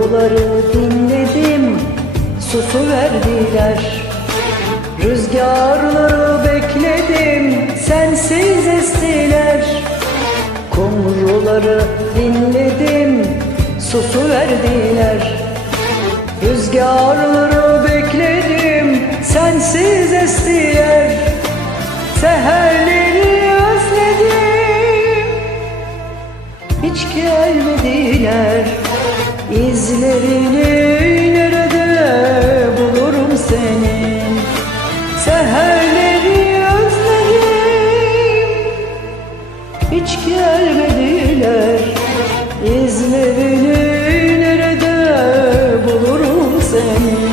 Kumruları dinledim Susu verdiler. Rüzgarları bekledim Sensiz estiler. Kumruları dinledim Susu verdiler. Rüzgarları Hiç gelmediler. İzlerini nerede bulurum senin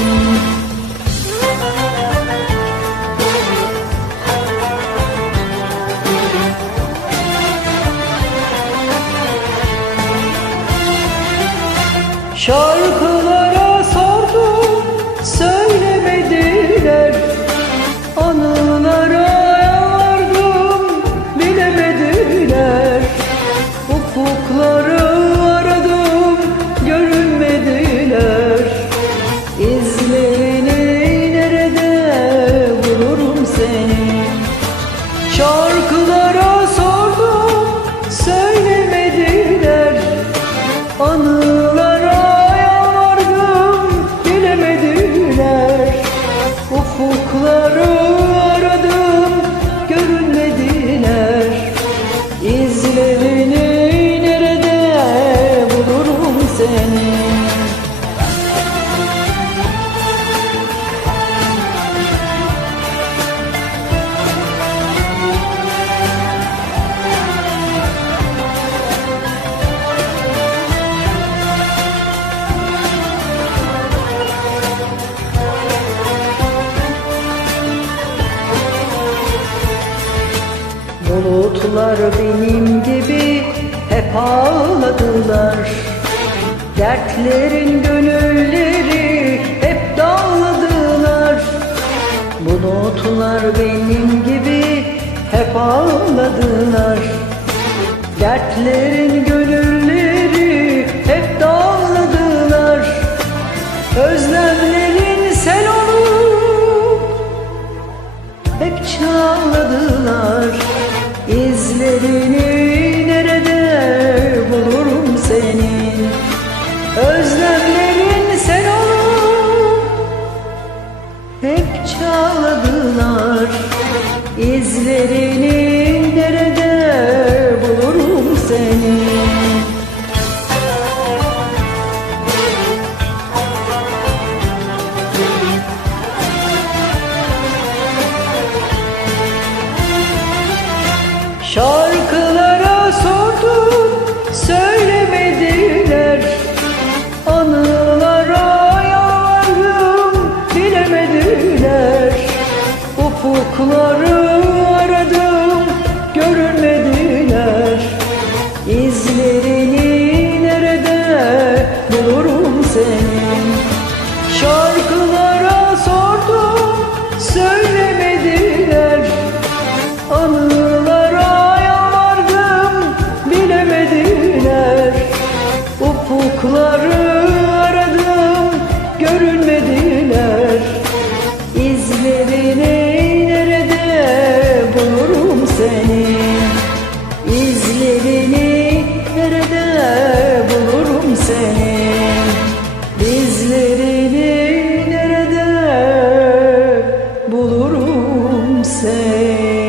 Şarkılara Anılara yalvardım bilemediler. Ufukları Bulutlar benim gibi hep ağladılar. Dertlerin gönülleri hep dağladılar. Bulutlar benim gibi hep ağladılar. Dertlerin gönülleri acılar İzlerini nerede bulurum seni. Şarkı say.